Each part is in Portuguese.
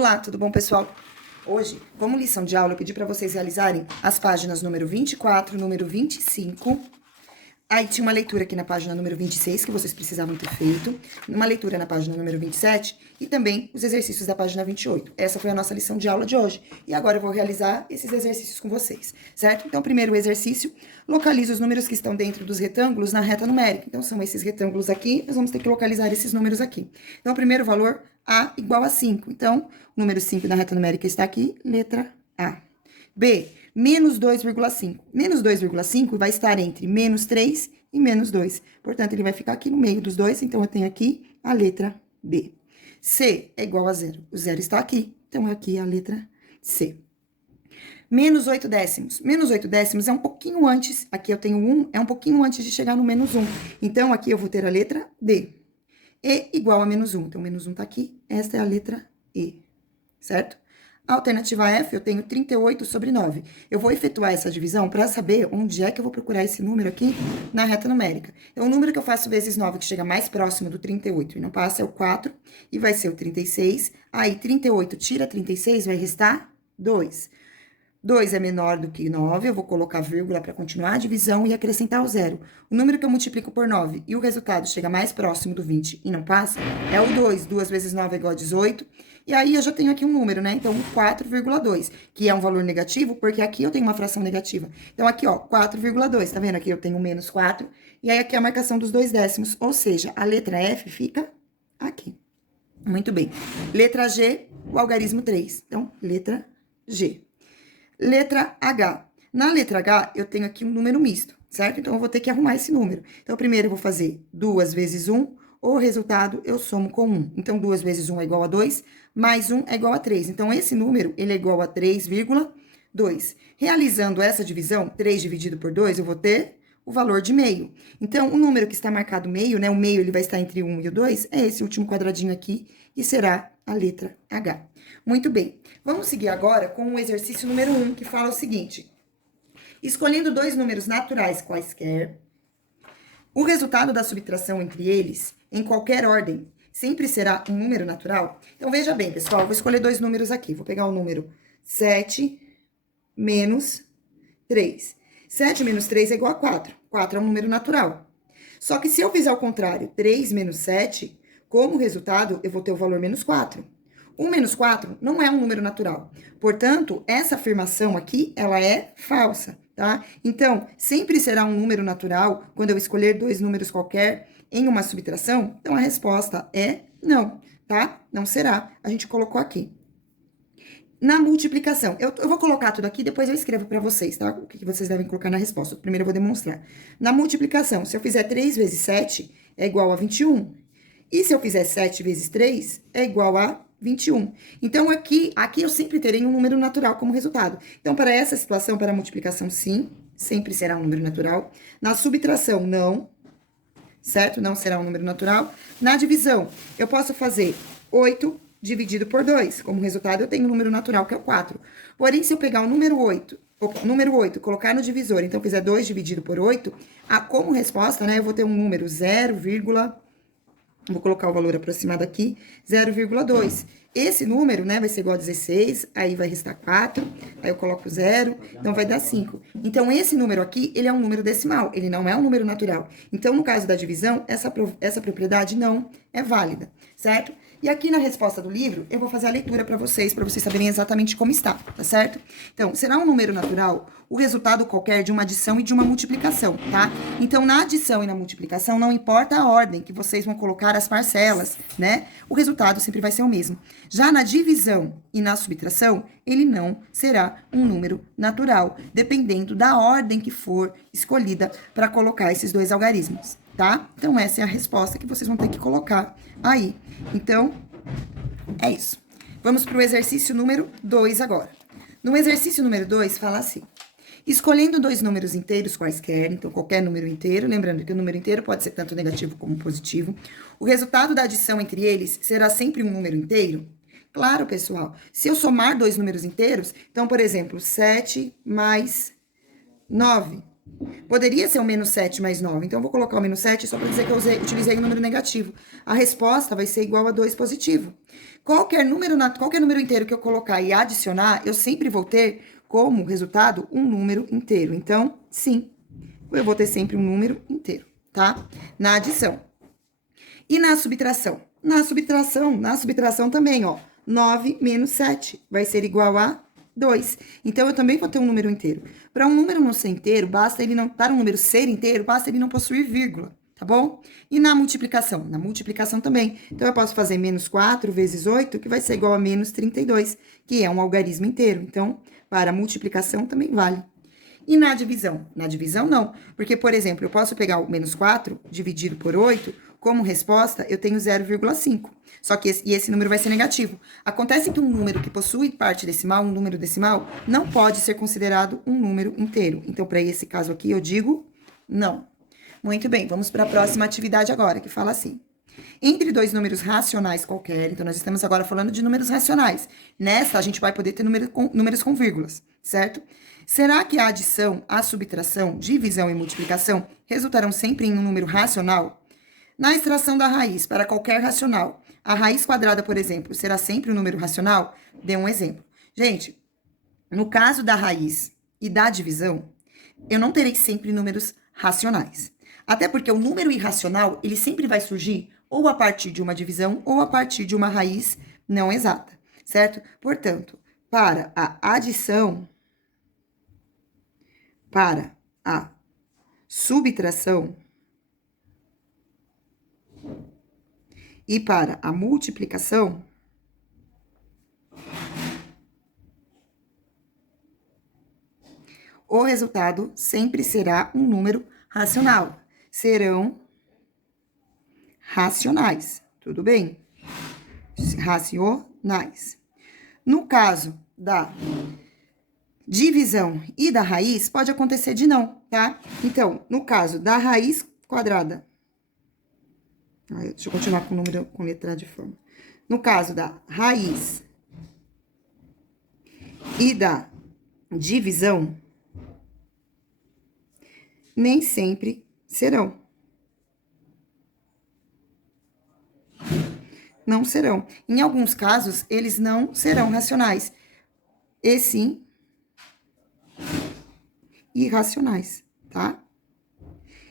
Olá, tudo bom, pessoal? Hoje, como lição de aula, eu pedi para vocês realizarem as páginas número 24, número 25. Aí tinha uma leitura aqui na página número 26, que vocês precisavam ter feito. Uma leitura na página número 27 e também os exercícios da página 28. Essa foi a nossa lição de aula de hoje. E agora eu vou realizar esses exercícios com vocês, certo? Então, primeiro exercício, localiza os números que estão dentro dos retângulos na reta numérica. Então, são esses retângulos aqui, nós vamos ter que localizar esses números aqui. Então, o primeiro valor, A igual a 5. Então, o número 5 na reta numérica está aqui, letra A. B, menos 2,5. Menos 2,5 vai estar entre menos 3 e menos 2. Portanto, ele vai ficar aqui no meio dos dois. Então, eu tenho aqui a letra B. C é igual a 0. O 0 está aqui. Então, aqui é a letra C. Menos 8 décimos. Menos 8 décimos é um pouquinho antes. Aqui eu tenho 1, é um pouquinho antes de chegar no menos 1. Então, aqui eu vou ter a letra D. E igual a menos 1. Então, menos 1 tá aqui. Esta é a letra E. Certo? A alternativa F, eu tenho 38 sobre 9. Eu vou efetuar essa divisão para saber onde é que eu vou procurar esse número aqui na reta numérica. Então, o número que eu faço vezes 9, que chega mais próximo do 38 e não passa, é o 4, e vai ser o 36. Aí, 38 tira 36, vai restar 2. 2 é menor do que 9, eu vou colocar vírgula para continuar a divisão e acrescentar o 0. O número que eu multiplico por 9 e o resultado chega mais próximo do 20 e não passa, é o 2. 2 vezes 9 é igual a 18. E aí, eu já tenho aqui um número, né? Então, 4,2, que é um valor negativo, porque aqui eu tenho uma fração negativa. Então, aqui, ó, 4,2, tá vendo? Aqui eu tenho menos 4, e aí aqui é a marcação dos 2 décimos, ou seja, a letra F fica aqui. Muito bem. Letra G, o algarismo 3. Então, letra G. Letra H. Na letra H, eu tenho aqui um número misto, certo? Então, eu vou ter que arrumar esse número. Então, primeiro eu vou fazer 2 vezes 1, o resultado eu somo com 1. Então, 2 vezes 1 é igual a 2, mais 1 é igual a 3. Então, esse número, ele é igual a 3,2. Realizando essa divisão, 3 dividido por 2, eu vou ter o valor de meio. Então, o número que está marcado meio, né? O meio, ele vai estar entre o 1 e o 2, é esse último quadradinho aqui, e será a letra H. Muito bem. Vamos seguir agora com o exercício número 1, que fala o seguinte. Escolhendo dois números naturais quaisquer, o resultado da subtração entre eles, em qualquer ordem, sempre será um número natural? Então, veja bem, pessoal, vou escolher dois números aqui. Vou pegar o número 7 menos 3. 7 menos 3 é igual a 4. 4 é um número natural. Só que se eu fizer ao contrário, 3 menos 7, como resultado, eu vou ter o valor menos 4. 1 menos 4 não é um número natural. Portanto, essa afirmação aqui, ela é falsa, tá? Então, sempre será um número natural quando eu escolher dois números qualquer em uma subtração? Então, a resposta é não, tá? Não será. A gente colocou aqui. Na multiplicação, eu vou colocar tudo aqui, depois eu escrevo para vocês, tá? O que vocês devem colocar na resposta. Primeiro eu vou demonstrar. Na multiplicação, se eu fizer 3 vezes 7, é igual a 21. E se eu fizer 7 vezes 3, é igual a 21. Então, aqui eu sempre terei um número natural como resultado. Então, para essa situação, para a multiplicação, sim, sempre será um número natural. Na subtração, não, certo? Não será um número natural. Na divisão, eu posso fazer 8 dividido por 2. Como resultado, eu tenho um número natural, que é o 4. Porém, se eu pegar o número 8, colocar no divisor, então fizer 2 dividido por 8, como resposta, né, eu vou ter um número 0, vou colocar o valor aproximado aqui, 0,2. Esse número, né, vai ser igual a 16, aí vai restar 4, aí eu coloco 0, então vai dar 5. Então, esse número aqui, ele é um número decimal, ele não é um número natural. Então, no caso da divisão, essa propriedade não é válida, certo? E aqui na resposta do livro, eu vou fazer a leitura para vocês saberem exatamente como está, tá certo? Então, será um número natural o resultado qualquer de uma adição e de uma multiplicação, tá? Então, na adição e na multiplicação, não importa a ordem que vocês vão colocar as parcelas, né? O resultado sempre vai ser o mesmo. Já na divisão e na subtração, ele não será um número natural, dependendo da ordem que for escolhida para colocar esses dois algarismos, tá? Então, essa é a resposta que vocês vão ter que colocar aí. Então, é isso. Vamos para o exercício número 2 agora. No exercício número 2, fala assim. Escolhendo dois números inteiros quaisquer, então qualquer número inteiro, lembrando que o número inteiro pode ser tanto negativo como positivo, o resultado da adição entre eles será sempre um número inteiro? Claro, pessoal. Se eu somar dois números inteiros, então, por exemplo, 7 mais 9 Poderia ser o menos 7 mais 9. Então, eu vou colocar o menos 7 só para dizer que eu utilizei um número negativo. A resposta vai ser igual a 2 positivo. Qualquer número inteiro que eu colocar e adicionar, eu sempre vou ter como resultado um número inteiro. Então, sim, eu vou ter sempre um número inteiro, tá? Na adição. E na subtração? Na subtração também, ó. 9 menos 7 vai ser igual a 2. Então, eu também vou ter um número inteiro. Para um número não ser inteiro, para um número ser inteiro, basta ele não possuir vírgula, tá bom? E na multiplicação? Na multiplicação também. Então, eu posso fazer menos 4 vezes 8, que vai ser igual a menos 32, que é um algarismo inteiro. Então, para a multiplicação também vale. E na divisão? Na divisão, não. Porque, por exemplo, eu posso pegar o menos 4 dividido por 8, como resposta, eu tenho 0,5. Só que esse número vai ser negativo. Acontece que um número que possui parte decimal, um número decimal, não pode ser considerado um número inteiro. Então, para esse caso aqui, eu digo não. Muito bem, vamos para a próxima atividade agora, que fala assim. Entre dois números racionais qualquer, então nós estamos agora falando de números racionais. Nesta, a gente vai poder ter números com vírgulas, certo? Será que a adição, a subtração, divisão e multiplicação resultarão sempre em um número racional? Na extração da raiz para qualquer racional, a raiz quadrada, por exemplo, será sempre um número racional? Dê um exemplo. Gente, no caso da raiz e da divisão, eu não terei sempre números racionais. Até porque o número irracional, ele sempre vai surgir ou a partir de uma divisão ou a partir de uma raiz não exata, certo? Portanto, para a adição, para a subtração e para a multiplicação, o resultado sempre será um número racional. Serão racionais, tudo bem? Racionais. No caso da divisão e da raiz, pode acontecer de não, tá? Então, no caso da raiz quadrada, deixa eu continuar com o número com letra de forma. No caso da raiz e da divisão, nem sempre serão. Não serão. Em alguns casos, eles não serão racionais, e sim irracionais, tá?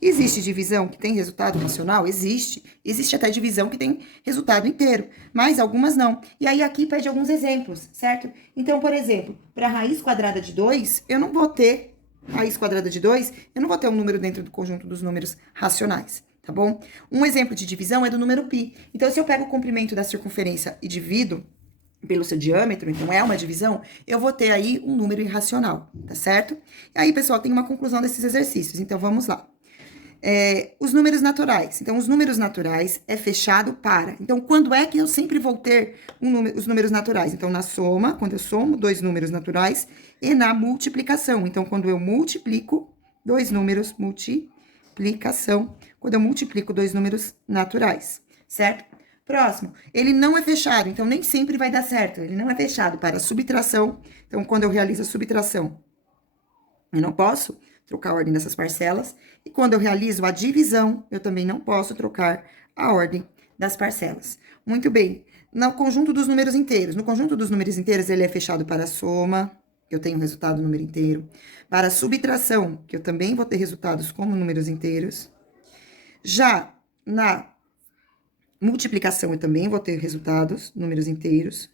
Existe divisão que tem resultado racional? Existe. Existe até divisão que tem resultado inteiro, mas algumas não. E aí, aqui pede alguns exemplos, certo? Então, por exemplo, para a raiz quadrada de 2, eu não vou ter raiz quadrada de 2, eu não vou ter um número dentro do conjunto dos números racionais, tá bom? Um exemplo de divisão é do número π. Então, se eu pego o comprimento da circunferência e divido pelo seu diâmetro, então é uma divisão, eu vou ter aí um número irracional, tá certo? E aí, pessoal, tem uma conclusão desses exercícios, então vamos lá. Os números naturais. Então, os números naturais é fechado para. Então, quando é que eu sempre vou ter os números naturais? Então, na soma, quando eu somo dois números naturais, e na multiplicação. Então, quando eu multiplico dois números, multiplicação, quando eu multiplico dois números naturais, certo? Próximo, ele não é fechado, então nem sempre vai dar certo. Ele não é fechado para subtração. Então, quando eu realizo a subtração, eu não posso trocar a ordem dessas parcelas. E quando eu realizo a divisão, eu também não posso trocar a ordem das parcelas. Muito bem. No conjunto dos números inteiros. No conjunto dos números inteiros, ele é fechado para a soma, que eu tenho o resultado do número inteiro. Para a subtração, que eu também vou ter resultados como números inteiros. Já na multiplicação, eu também vou ter resultados, números inteiros.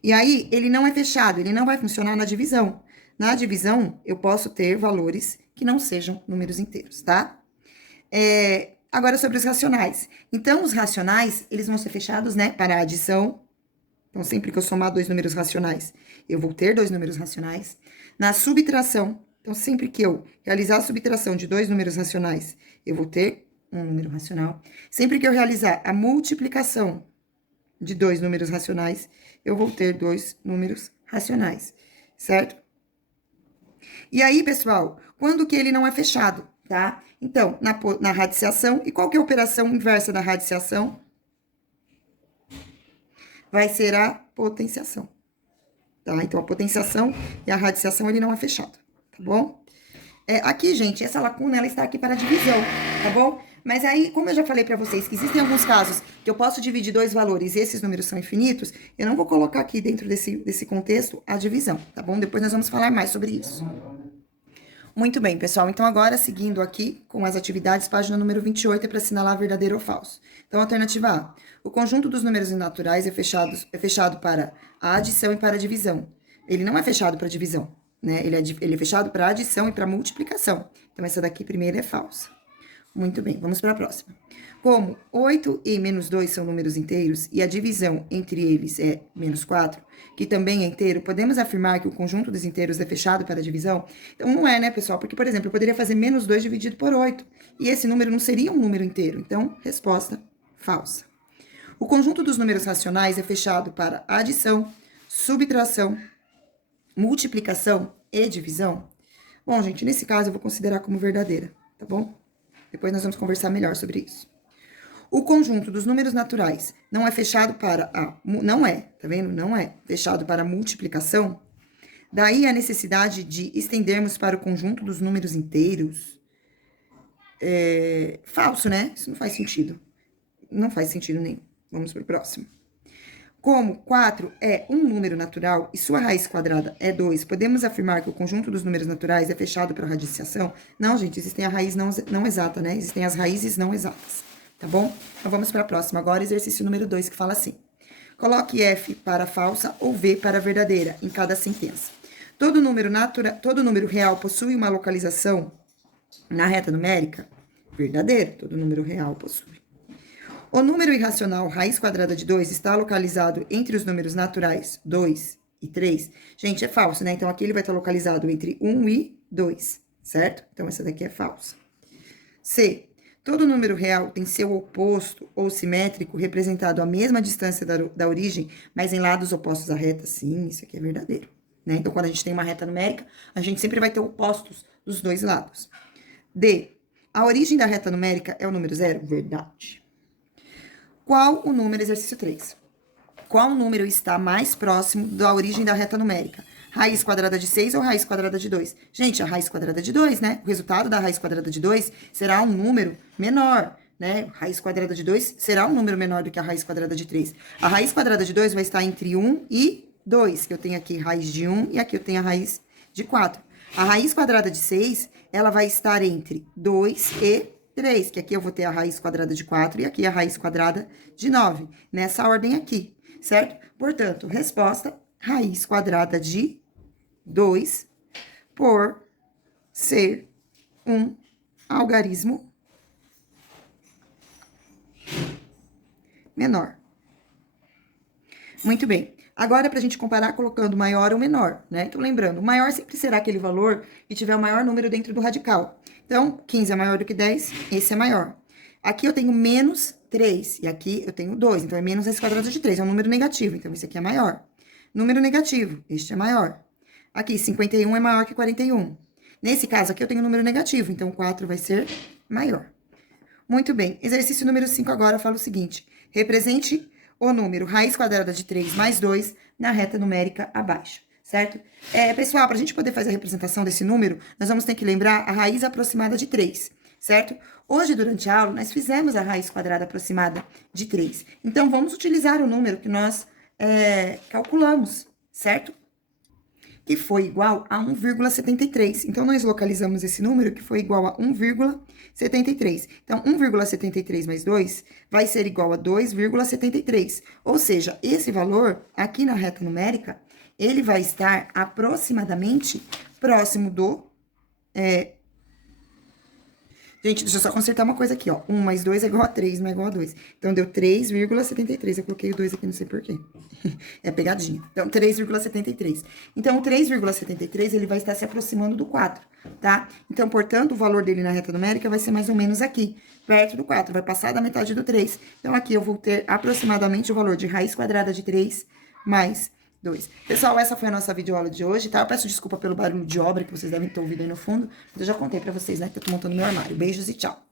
E aí, ele não é fechado, ele não vai funcionar na divisão. Na divisão, eu posso ter valores que não sejam números inteiros, tá? Agora, sobre os racionais. Então, os racionais, eles vão ser fechados, né, para a adição. Então, sempre que eu somar dois números racionais, eu vou ter dois números racionais. Na subtração, então, sempre que eu realizar a subtração de dois números racionais, eu vou ter um número racional. Sempre que eu realizar a multiplicação de dois números racionais, eu vou ter dois números racionais, certo? E aí, pessoal, quando que ele não é fechado, tá? Então, na radiciação, e qual que é a operação inversa da radiciação? Vai ser a potenciação, tá? Então, a potenciação e a radiciação, ele não é fechado, tá bom? Aqui, gente, essa lacuna, ela está aqui para divisão, tá bom? Mas aí, como eu já falei pra vocês que existem alguns casos que eu posso dividir dois valores e esses números são infinitos, eu não vou colocar aqui dentro desse contexto a divisão, tá bom? Depois nós vamos falar mais sobre isso. Muito bem, pessoal. Então, agora, seguindo aqui com as atividades, página número 28 é para assinalar verdadeiro ou falso. Então, alternativa A. O conjunto dos números naturais é fechado para a adição e para a divisão. Ele não é fechado para divisão, né? Ele é fechado para adição e para multiplicação. Então, essa daqui primeiro é falsa. Muito bem, vamos para a próxima. Como 8 e menos 2 são números inteiros e a divisão entre eles é menos 4, que também é inteiro, podemos afirmar que o conjunto dos inteiros é fechado para a divisão? Então, não é, né, pessoal? Porque, por exemplo, eu poderia fazer menos 2 dividido por 8, e esse número não seria um número inteiro. Então, resposta falsa. O conjunto dos números racionais é fechado para adição, subtração, multiplicação e divisão? Bom, gente, nesse caso eu vou considerar como verdadeira, tá bom? Depois nós vamos conversar melhor sobre isso. O conjunto dos números naturais não é fechado para não é, tá vendo? Não é fechado para multiplicação. Daí a necessidade de estendermos para o conjunto dos números inteiros. Falso, né? Isso não faz sentido. Não faz sentido nenhum. Vamos para o próximo. Como 4 é um número natural e sua raiz quadrada é 2, podemos afirmar que o conjunto dos números naturais é fechado para radiciação? Não, gente, existem a raiz não exata, né? Existem as raízes não exatas, tá bom? Então, vamos para a próxima. Agora, exercício número 2, que fala assim. Coloque F para falsa ou V para verdadeira em cada sentença. Todo número real possui uma localização na reta numérica? Verdadeiro, todo número real possui. O número irracional raiz quadrada de 2 está localizado entre os números naturais 2 e 3? Gente, é falso, né? Então, aqui ele vai estar localizado entre 1 e 2, certo? Então, essa daqui é falsa. C. Todo número real tem seu oposto ou simétrico representado à mesma distância da origem, mas em lados opostos à reta? Sim, isso aqui é verdadeiro, né? Então, quando a gente tem uma reta numérica, a gente sempre vai ter opostos dos dois lados. D. A origem da reta numérica é o número 0? Verdade. Qual o número, exercício 3? Qual número está mais próximo da origem da reta numérica? Raiz quadrada de 6 ou raiz quadrada de 2? Gente, a raiz quadrada de 2, né? O resultado da raiz quadrada de 2 será um número menor, né? Raiz quadrada de 2 será um número menor do que a raiz quadrada de 3. A raiz quadrada de 2 vai estar entre 1 e 2, que eu tenho aqui raiz de 1 e aqui eu tenho a raiz de 4. A raiz quadrada de 6, ela vai estar entre 2 e 3, que aqui eu vou ter a raiz quadrada de 4 e aqui a raiz quadrada de 9, nessa ordem aqui, certo? Portanto, resposta, raiz quadrada de 2 por ser um algarismo menor. Muito bem. Agora, para a gente comparar colocando maior ou menor, né? Então, lembrando, o maior sempre será aquele valor que tiver o maior número dentro do radical. Então, 15 é maior do que 10, esse é maior. Aqui eu tenho menos 3, e aqui eu tenho 2, então é menos raiz quadrada de 3, é um número negativo, então esse aqui é maior. Número negativo, este é maior. Aqui, 51 é maior que 41. Nesse caso aqui eu tenho um número negativo, então 4 vai ser maior. Muito bem, exercício número 5 agora fala o seguinte: represente o número raiz quadrada de 3 mais 2 na reta numérica abaixo, certo? Pessoal, para a gente poder fazer a representação desse número, nós vamos ter que lembrar a raiz aproximada de 3, certo? Hoje, durante a aula, nós fizemos a raiz quadrada aproximada de 3. Então, vamos utilizar o número que nós calculamos, certo? Que foi igual a 1,73. Então, nós localizamos esse número que foi igual a 1,73. Então, 1,73 mais 2 vai ser igual a 2,73. Ou seja, esse valor, aqui na reta numérica, ele vai estar aproximadamente próximo do... Gente, deixa eu só consertar uma coisa aqui, ó. 1 mais 2 é igual a 3, não é igual a 2. Então, deu 3,73. Eu coloquei o 2 aqui, não sei porquê. É pegadinha. Então, 3,73. Então, o 3,73, ele vai estar se aproximando do 4, tá? Então, portanto, o valor dele na reta numérica vai ser mais ou menos aqui, perto do 4. Vai passar da metade do 3. Então, aqui eu vou ter aproximadamente o valor de raiz quadrada de 3 mais 2. Pessoal, essa foi a nossa videoaula de hoje, tá? Eu peço desculpa pelo barulho de obra que vocês devem ter ouvido aí no fundo, mas eu já contei pra vocês, né, que eu tô montando meu armário. Beijos e tchau!